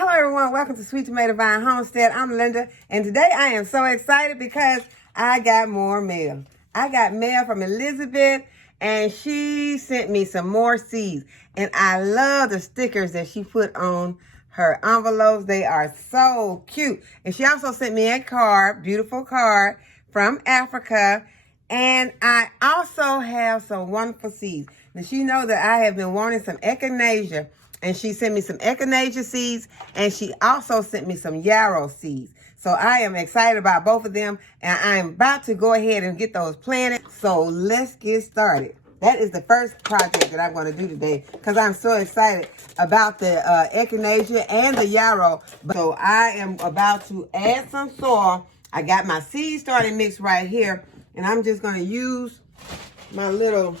Hello everyone, welcome to Sweet Tomato Vine Homestead. I'm Linda, and today I am so excited because I got more mail. I got mail from Elizabeth, and she sent me some more seeds. And I love the stickers that she put on her envelopes. They are so cute. And she also sent me a card, beautiful card from Africa. And I also have some wonderful seeds. Now she knows that I have been wanting some Echinacea. And she sent me some Echinacea seeds, and she also sent me some Yarrow seeds. So I am excited about both of them, and I'm about to go ahead and get those planted. So let's get started. That is the first project that I'm going to do today because I'm so excited about the Echinacea and the Yarrow. So I am about to add some soil. I got my seed starting mix right here, and I'm just going to use my little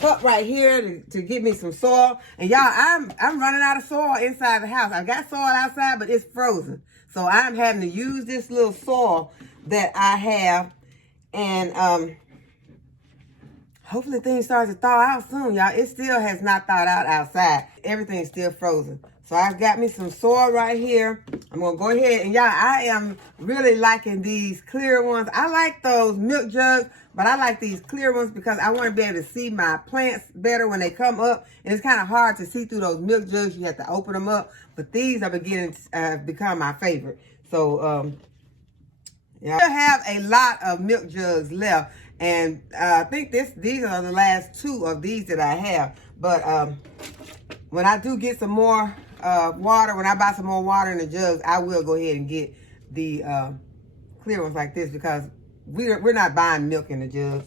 cup right here to give me some soil. And y'all, I'm running out of soil inside the house. I got soil outside, but it's frozen. So I'm having to use this little soil that I have. And hopefully things start to thaw out soon, y'all. It still has not thawed out outside. Everything's still frozen. So I've got me some soil right here. I'm going to go ahead. And y'all, I am really liking these clear ones. I like those milk jugs, but I like these clear ones because I want to be able to see my plants better when they come up. And it's kind of hard to see through those milk jugs. You have to open them up. But these are beginning to become my favorite. So, yeah, I still have a lot of milk jugs left. And I think these are the last two of these that I have. But when I do get some more water, when I buy some more water in the jugs, I will go ahead and get the clear ones like this because we're not buying milk in the jugs.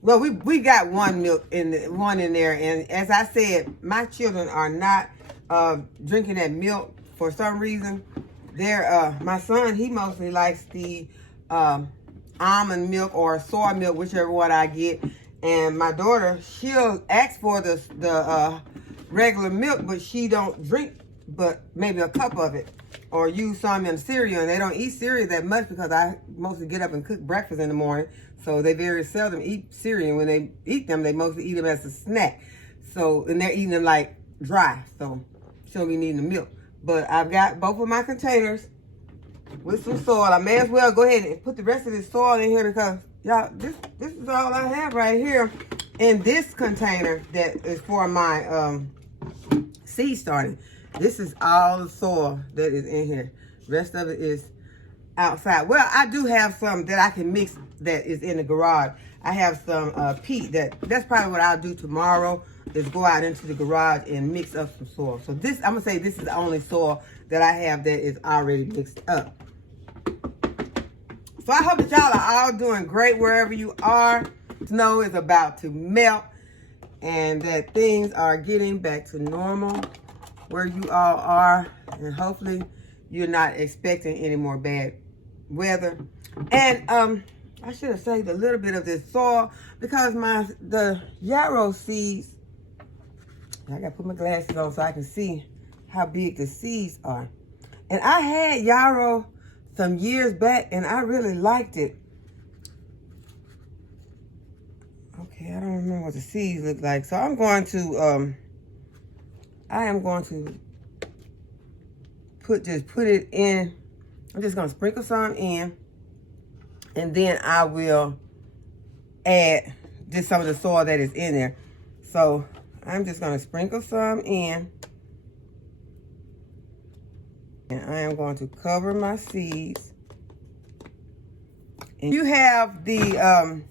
Well, we got one in there, and as I said, my children are not drinking that milk for some reason. My son, he mostly likes the almond milk or soy milk, whichever one I get. And my daughter, she'll ask for the regular milk, but she don't drink but maybe a cup of it or use some in cereal. And they don't eat cereal that much because I mostly get up and cook breakfast in the morning. So they very seldom eat cereal. When they eat them, they mostly eat them as a snack. So, and they're eating them like dry. So she'll be needing the milk. But I've got both of my containers with some soil. I may as well go ahead and put the rest of this soil in here because, y'all, this is all I have right here in this container that is for my seed starting. This is all the soil that is in here. The rest of it is outside. Well, I do have some that I can mix that is in the garage. I have some peat that's probably what I'll do tomorrow is go out into the garage and mix up some soil. So this, I'm gonna say this is the only soil that I have that is already mixed up. So I hope that y'all are all doing great wherever you are. Snow is about to melt and that things are getting back to normal where you all are. And hopefully you're not expecting any more bad weather. And I should have saved a little bit of this soil because the yarrow seeds, I gotta put my glasses on so I can see how big the seeds are. And I had yarrow some years back and I really liked it. Okay, I don't remember what the seeds look like. So I'm going to I am going to put it in. I'm just gonna sprinkle some in, and then I will add just some of the soil that is in there. So I'm just gonna sprinkle some in, and I am going to cover my seeds. And you have the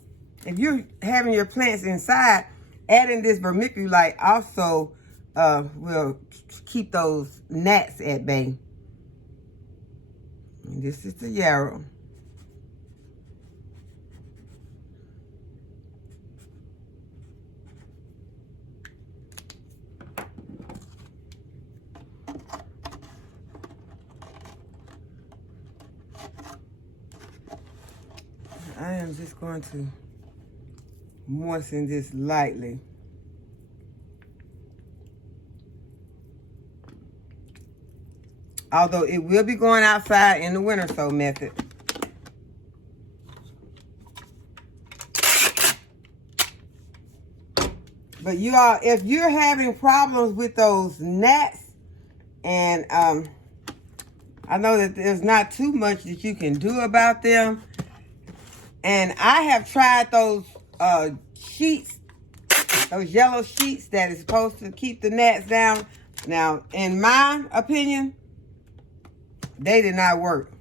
if you're having your plants inside, adding this vermiculite also will keep those gnats at bay. And this is the yarrow. I am just going to moisten this lightly. Although it will be going outside in the winter sow method. But you all, if you're having problems with those gnats, and I know that there's not too much that you can do about them. And I have tried those sheets, those yellow sheets that is supposed to keep the gnats down. Now, in my opinion, they did not work.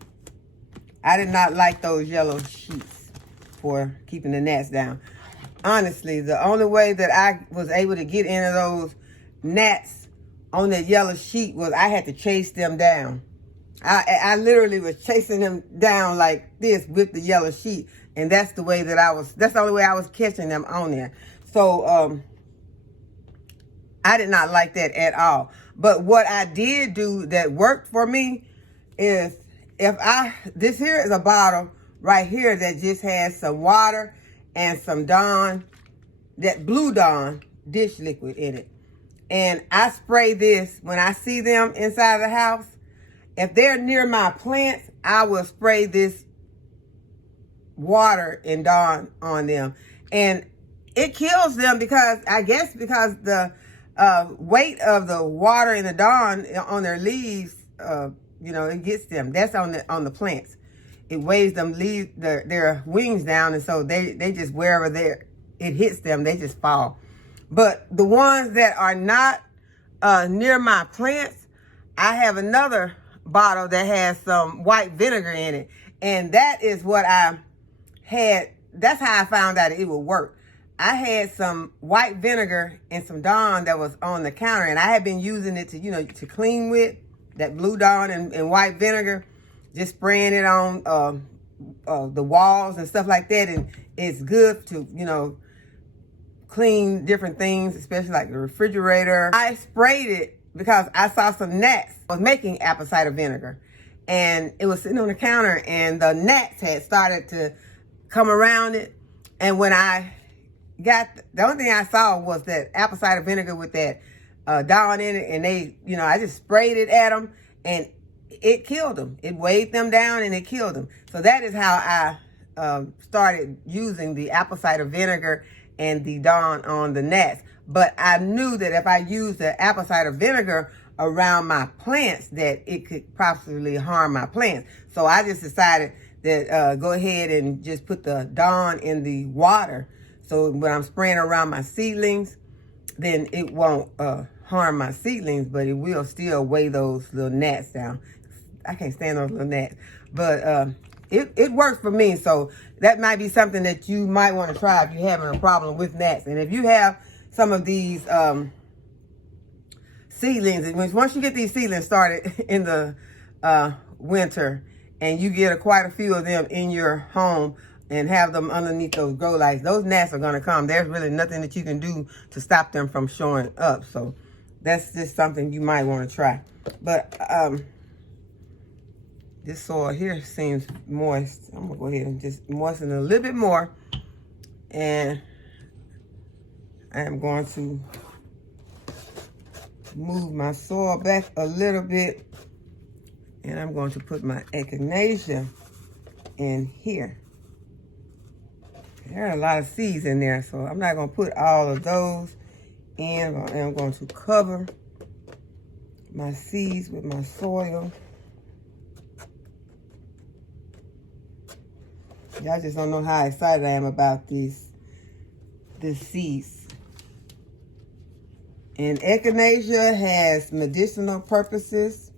I did not like those yellow sheets for keeping the gnats down. Honestly, the only way that I was able to get into those gnats on that yellow sheet was I had to chase them down. I literally was chasing them down like this with the yellow sheet. And that's the way that that's the only way I was catching them on there. So, I did not like that at all. But what I did do that worked for me is this here is a bottle right here that just has some water and some Dawn, that Blue Dawn dish liquid in it. And I spray this when I see them inside the house. If they're near my plants, I will spray this water and Dawn on them. And it kills them because the weight of the water and the Dawn on their leaves, it gets them. That's on the plants. It weighs them, leave their wings down, and so they just, wherever it hits them, they just fall. But the ones that are not near my plants, I have another bottle that has some white vinegar in it. And that is what I had. That's how I found out it would work. I had some white vinegar and some Dawn that was on the counter, and I had been using it to clean with, that Blue Dawn and white vinegar, just spraying it on the walls and stuff like that. And it's good to, clean different things, especially like the refrigerator. I sprayed it because I saw some gnats. I was making apple cider vinegar, and it was sitting on the counter, and the gnats had started to come around it. And when I got, the only thing I saw was that apple cider vinegar with that Dawn in it, and I just sprayed it at them, and it killed them. It weighed them down, and it killed them. So that is how I started using the apple cider vinegar and the Dawn on the gnats. But I knew that if I used the apple cider vinegar around my plants, that it could possibly harm my plants. So I just decided that go ahead and just put the Dawn in the water. So when I'm spraying around my seedlings, then it won't harm my seedlings, but it will still weigh those little gnats down. I can't stand those little gnats. But it works for me. So that might be something that you might want to try if you're having a problem with gnats. And if you have some of these seedlings, and once you get these seedlings started in the winter, and you get quite a few of them in your home and have them underneath those grow lights, those gnats are going to come. There's really nothing that you can do to stop them from showing up. So that's just something you might want to try. But this soil here seems moist. I'm going to go ahead and just moisten it a little bit more. And I am going to move my soil back a little bit. And I'm going to put my Echinacea in here. There are a lot of seeds in there, so I'm not going to put all of those in. I'm going to cover my seeds with my soil. Y'all just don't know how excited I am about these seeds. And Echinacea has medicinal purposes.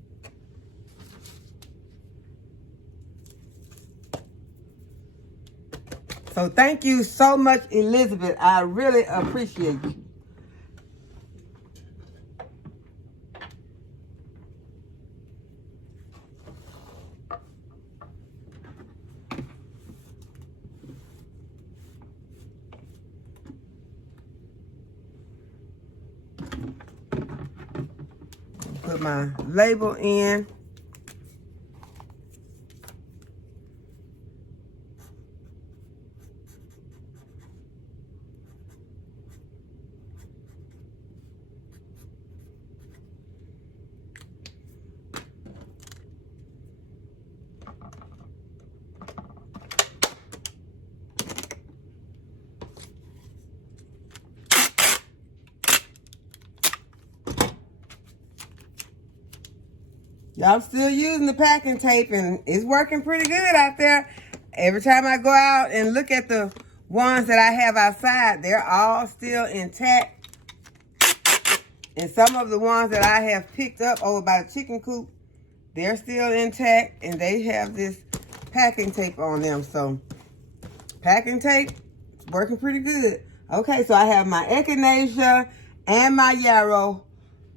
So thank you so much, Elizabeth. I really appreciate you. Put my label in. Y'all still using the packing tape, and it's working pretty good out there. Every time I go out and look at the ones that I have outside, they're all still intact. And some of the ones that I have picked up over by the chicken coop, they're still intact, and they have this packing tape on them. So packing tape, working pretty good. Okay, so I have my Echinacea and my Yarrow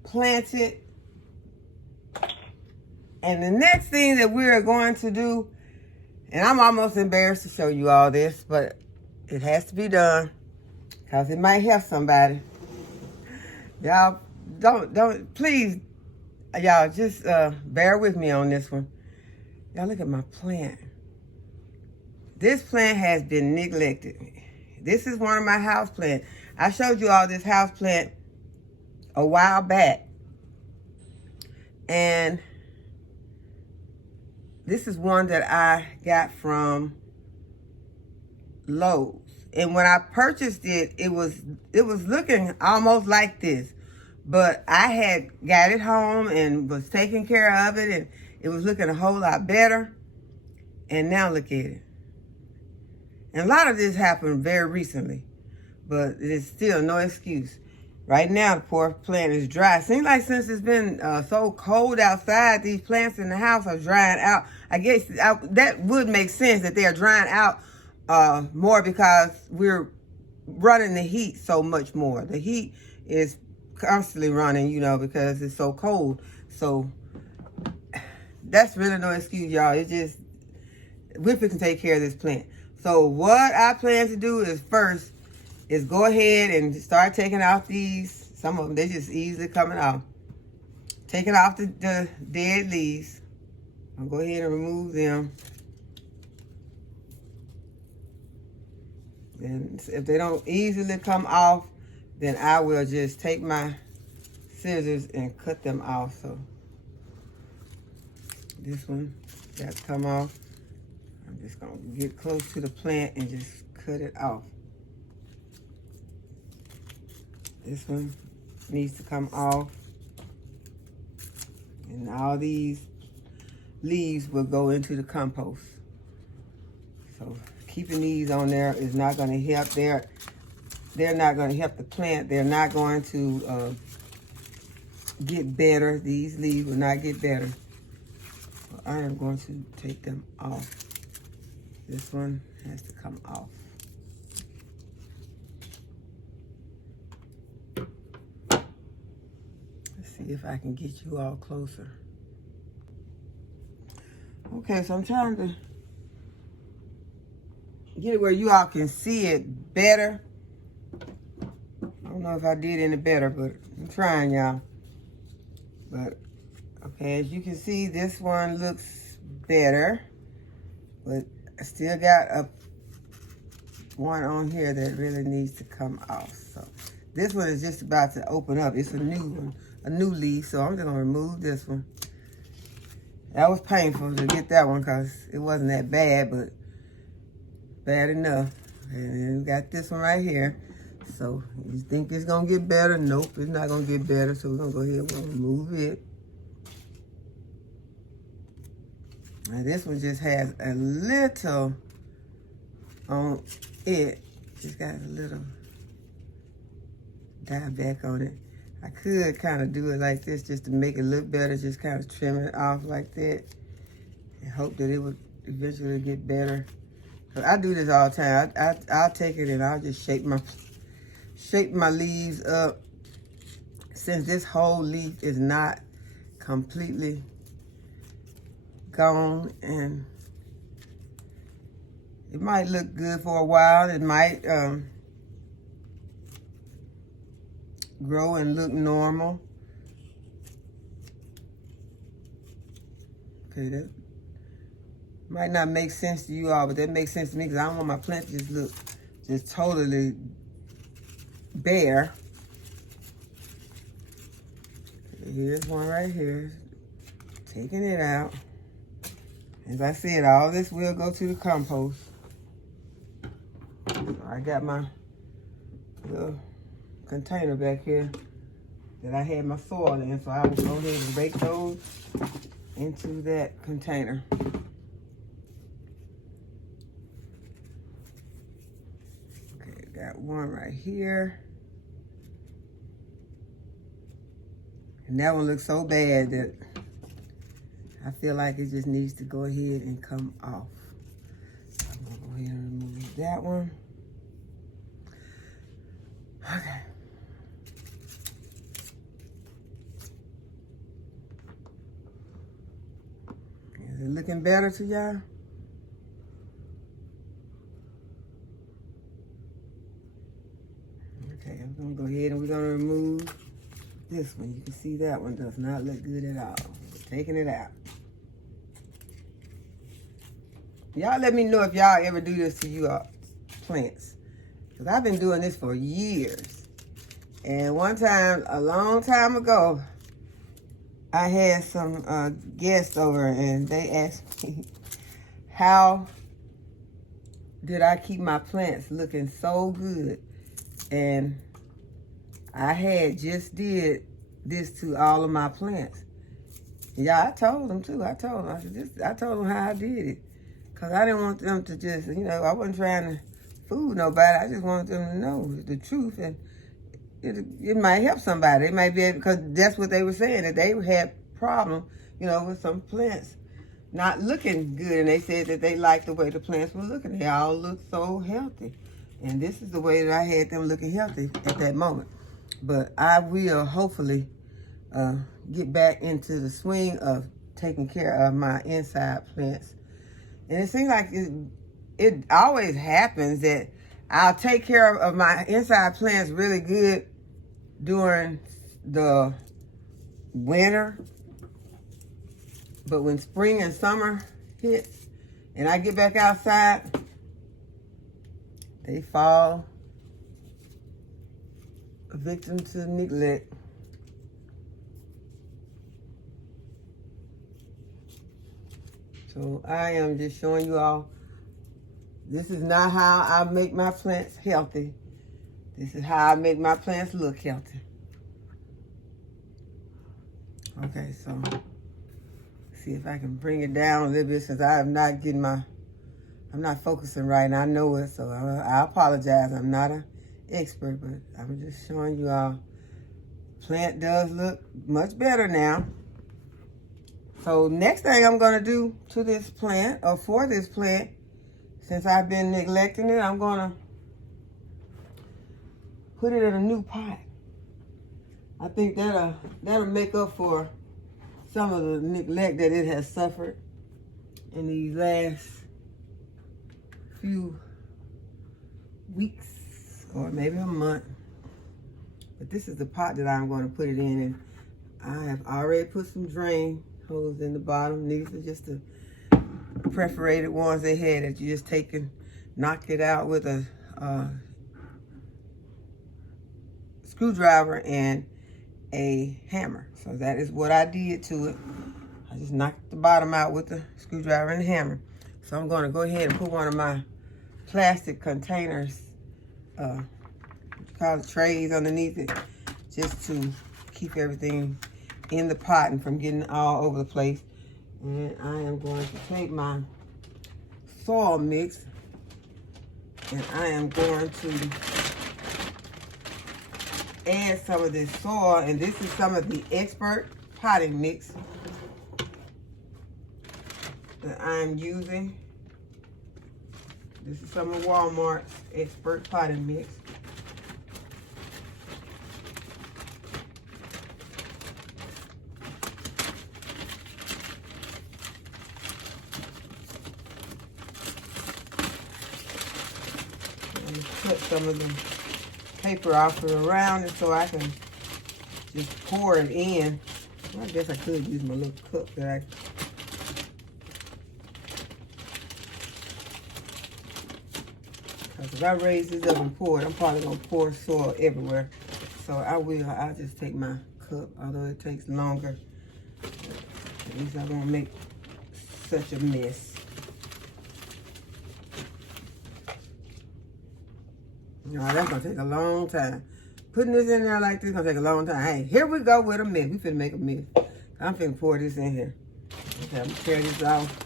planted. And the next thing that we're going to do, and I'm almost embarrassed to show you all this, but it has to be done because it might help somebody. Y'all don't please, y'all just bear with me on this one. Y'all look at my plant. This plant has been neglected. This is one of my house plants. I showed you all this house plant a while back. And this is one that I got from Lowe's. And when I purchased it, it was looking almost like this. But I had got it home and was taking care of it, and it was looking a whole lot better. And now look at it. And a lot of this happened very recently, but it's still no excuse. Right now, the poor plant is dry. Seems like since it's been so cold outside, these plants in the house are drying out. I guess that would make sense that they're drying out more because we're running the heat so much more. The heat is constantly running, you know, because it's so cold. So that's really no excuse, y'all. It's just, we can take care of this plant. So what I plan to do is first is go ahead and start taking off these. Some of them, they're just easily coming off. Taking off the dead leaves. I'll go ahead and remove them. And if they don't easily come off, then I will just take my scissors and cut them off. So this one got to come off. I'm just going to get close to the plant and just cut it off. This one needs to come off. And all these leaves will go into the compost. So keeping these on there is not going to help. They're not going to help the plant. They're not going to get better. These leaves will not get better. So I am going to take them off. This one has to come off. Let's see if I can get you all closer. Okay, so I'm trying to get it where you all can see it better. I don't know if I did any better, but I'm trying, y'all. But, okay, as you can see, this one looks better. But I still got one on here that really needs to come off. So this one is just about to open up. It's a new one, a new leaf. So I'm just gonna remove this one. That was painful to get that one because it wasn't that bad, but bad enough. And then we got this one right here. So you think it's gonna get better? Nope, it's not gonna get better. So we're gonna go ahead and remove it. Now this one just has a little on it. Just got a little dieback on it. I could kind of do it like this just to make it look better. Just kind of trim it off like that. And hope that it would eventually get better. But I do this all the time. I'll take it and I'll just shape my leaves up. Since this whole leaf is not completely gone, and it might look good for a while. It might grow and look normal. Okay, that might not make sense to you all, but that makes sense to me because I don't want my plant to just look just totally bare. Here's one right here. Taking it out. As I said, all this will go to the compost. So I got my little container back here that I had my soil in, so I will go ahead and rake those into that container. Okay, got one right here. And that one looks so bad that I feel like it just needs to go ahead and come off. So I'm gonna go ahead and remove that one. Okay. Is it looking better to y'all? Okay, I'm gonna go ahead and we're gonna remove this one. You can see that one does not look good at all. We're taking it out. Y'all let me know if y'all ever do this to your plants. Because I've been doing this for years. And one time, a long time ago, I had some guests over and they asked me, how did I keep my plants looking so good? And I had just did this to all of my plants. Yeah, I told them too. I told them how I did it. Because I didn't want them to just, I wasn't trying to fool nobody. I just wanted them to know the truth. And it might help somebody. It might be able, because that's what they were saying, that they had problem, with some plants not looking good. And they said that they liked the way the plants were looking. They all looked so healthy. And this is the way that I had them looking healthy at that moment. But I will hopefully get back into the swing of taking care of my inside plants. And it seems like it always happens that I'll take care of my inside plants really good during the winter. But when spring and summer hits and I get back outside, they fall a victim to neglect. So I am just showing you all, this is not how I make my plants healthy. This is how I make my plants look healthy. Okay, so see if I can bring it down a little bit since I'm not focusing right now. I know it, so I apologize. I'm not an expert, but I'm just showing you all. Plant does look much better now. So next thing I'm gonna do to this plant, or for this plant, since I've been neglecting it, I'm gonna put it in a new pot. I think that'll make up for some of the neglect that it has suffered in these last few weeks or maybe a month. But this is the pot that I'm going to put it in, and I have already put some drain holes in the bottom. These are just the perforated ones they had that you just take and knock it out with a screwdriver and a hammer. So that is what I did to it. I just knocked the bottom out with the screwdriver and the hammer. So I'm going to go ahead and put one of my plastic containers, what you call it, trays underneath it, just to keep everything in the pot and from getting all over the place. And I am going to take my soil mix and I am going to add some of this soil, and this is some of the expert potting mix that I'm using. This is some of Walmart's expert potting mix. I'm going to cut some of the paper off around it so I can just pour it in. Well, I guess I could use my little cup that I... Because if I raise this up and pour it, I'm probably going to pour soil everywhere. So I'll just take my cup, although it takes longer. At least I won't make such a mess. No, that's gonna take a long time. Putting this in there like this is gonna take a long time. Hey, here we go with a mix. We finna make a mix. I'm finna pour this in here. Okay, I'm gonna tear this off.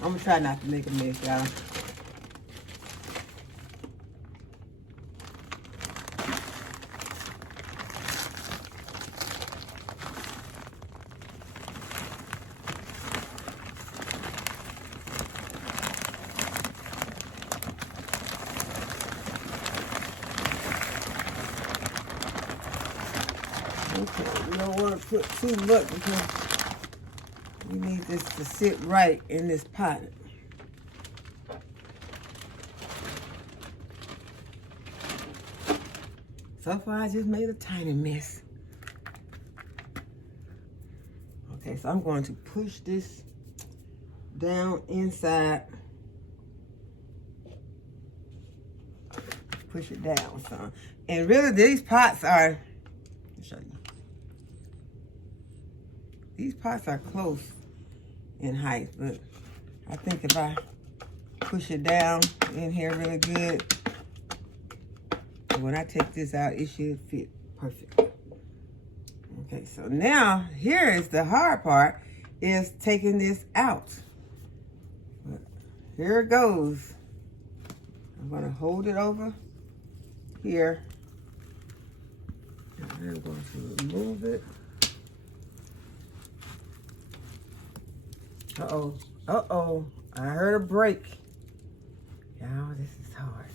I'm gonna try not to make a mess, y'all. Okay, we don't want to put too much because we need this to sit right in this pot. So far, I just made a tiny mess. Okay, so I'm going to push this down inside. Push it down some. And really, these pots are, let me show you. These pots are close in height, but I think if I push it down in here really good, when I take this out, it should fit perfect. Okay, so now here is the hard part, is taking this out. But here it goes. I'm gonna hold it over here. And I'm going to remove it. Uh-oh, uh-oh, I heard a break. Y'all, this is hard.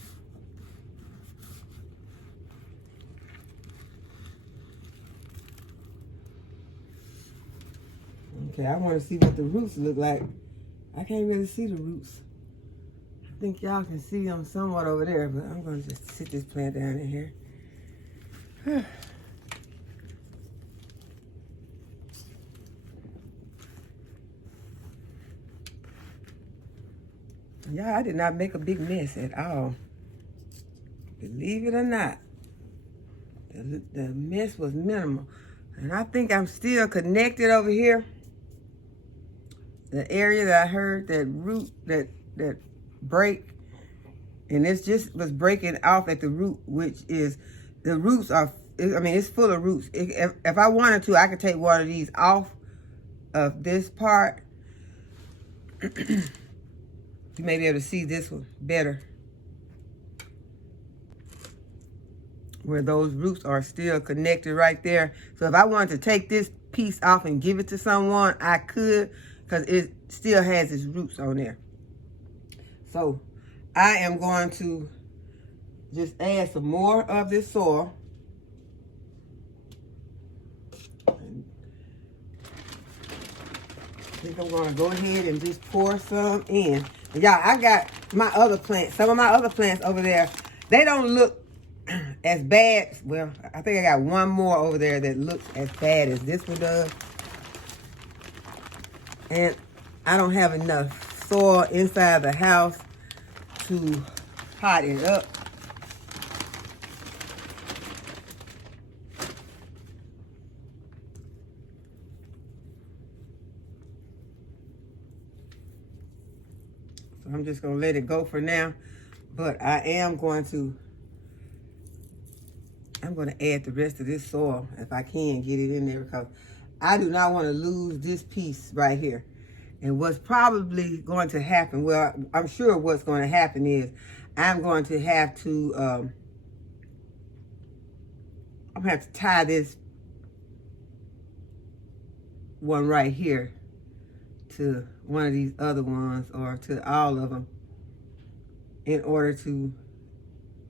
Okay, I want to see what the roots look like. I can't really see the roots. I think y'all can see them somewhat over there, but I'm going to just sit this plant down in here. Yeah, I did not make a big mess at all. Believe it or not, the mess was minimal. And I think I'm still connected over here. The area that I heard that root, that break, and it's just was breaking off at the root, which is, the roots are, I mean, it's full of roots. If I wanted to, I could take one of these off of this part. You may be able to see this one better, where those roots are still connected right there. So if I wanted to take this piece off and give it to someone, I could, because it still has its roots on there. So I am going to just add some more of this soil. I think I'm going to go ahead and just pour some in. Y'all, I got my other plants, some of my other plants over there. They don't look as bad. Well, I think I got one more over there that looks as bad as this one does. And I don't have enough soil inside the house to pot it up. So I'm just going to let it go for now. But I am going to, I'm going to add the rest of this soil if I can get it in there, because I do not want to lose this piece right here. And what's probably going to happen, well, I'm sure what's going to happen is I'm going to have to, I'm going to have to tie this one right here to one of these other ones, or to all of them, in order to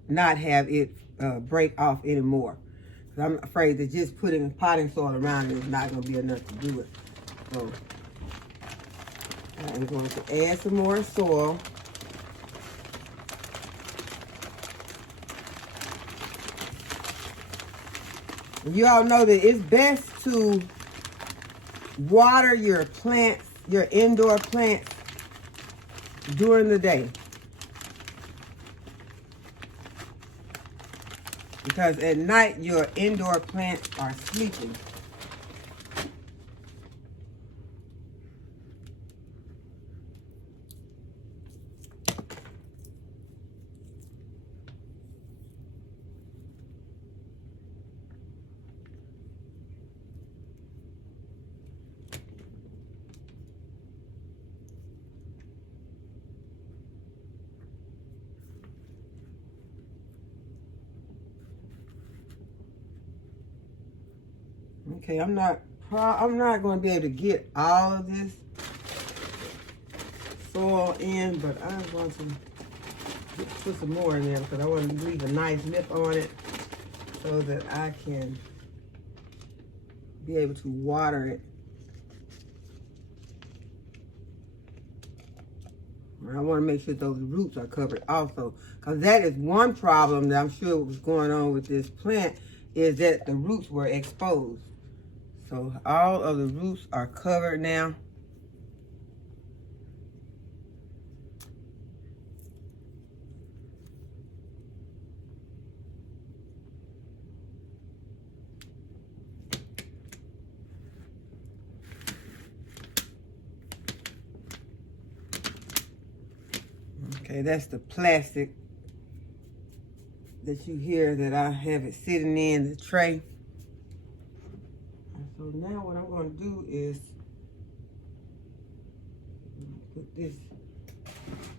not have it break off anymore. I'm afraid that just putting potting soil around it is not going to be enough to do it. So I'm going to add some more soil. You all know that it's best to water your plants, your indoor plants, during the day. Because at night, your indoor plants are sleeping. Okay, I'm not going to be able to get all of this soil in, but I'm going to put some more in there because I want to leave a nice lip on it so that I can be able to water it. I want to make sure those roots are covered also, because that is one problem that I'm sure was going on with this plant, is that the roots were exposed. So all of the roots are covered now. Okay, that's the plastic that you hear that I have it sitting in the tray. So now what I'm going to do is put this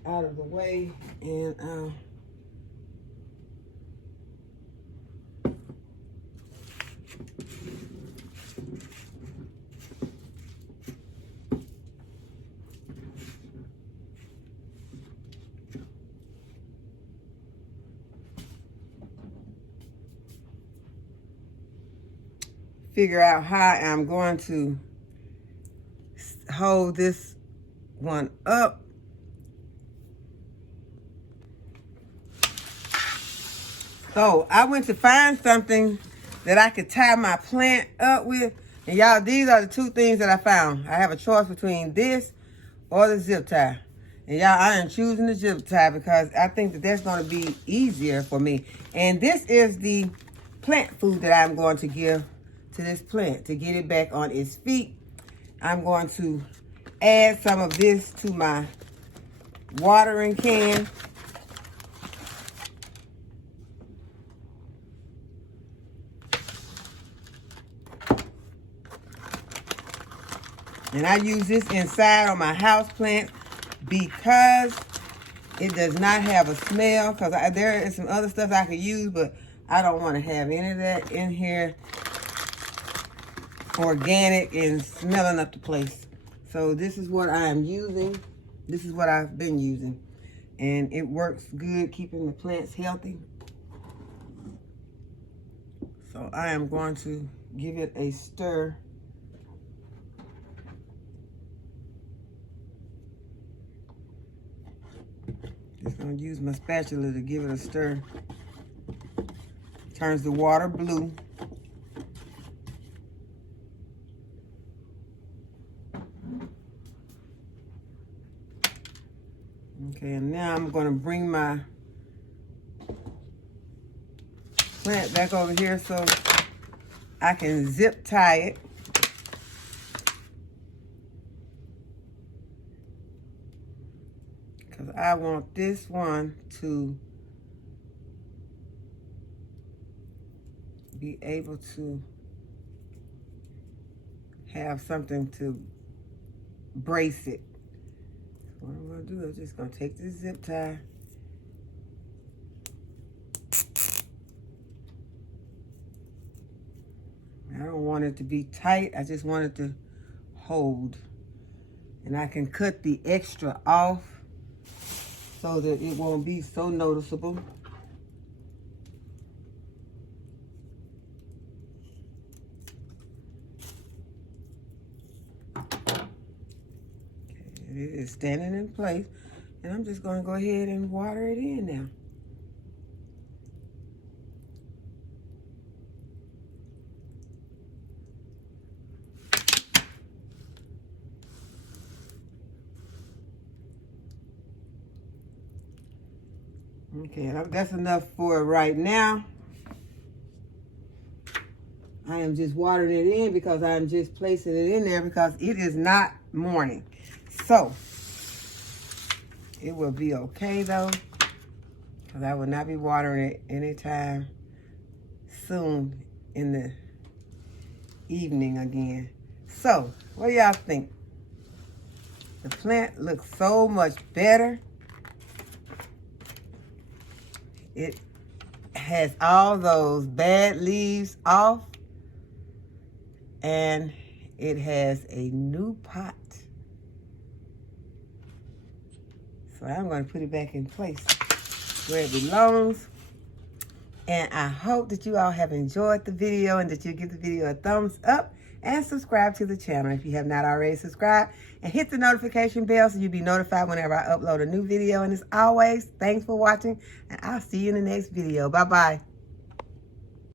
out of the way and figure out how I'm going to hold this one up. So I went to find something that I could tie my plant up with. And y'all, these are the two things that I found. I have a choice between this or the zip tie. And y'all, I am choosing the zip tie because I think that that's going to be easier for me. And this is the plant food that I'm going to give to this plant to get it back on its feet. I'm going to add some of this to my watering can. And I use this inside on my house plants because it does not have a smell. Because there is some other stuff I could use, but I don't want to have any of that in here. Organic and smelling up the place. So this is what I am using. This is what I've been using. And it works good keeping the plants healthy. So I am going to give it a stir. Just going to use my spatula to give it a stir. Turns the water blue. Okay, and now I'm going to bring my plant back over here so I can zip tie it. Because I want this one to be able to have something to brace it. What I'm going to do is just going to take this zip tie. I don't want it to be tight. I just want it to hold. And I can cut the extra off so that it won't be so noticeable. It is standing in place, and I'm just going to go ahead and water it in now. Okay, that's enough for right now. I am just watering it in because I'm just placing it in there because it is not morning. So, it will be okay though, because I will not be watering it anytime soon in the evening again. So, what do y'all think? The plant looks so much better. It has all those bad leaves off. and it has a new pot. So I'm going to put it back in place where it belongs. And I hope that you all have enjoyed the video and that you give the video a thumbs up and subscribe to the channel if you have not already subscribed. And hit the notification bell so you'll be notified whenever I upload a new video. And as always, thanks for watching, and I'll see you in the next video. Bye-bye.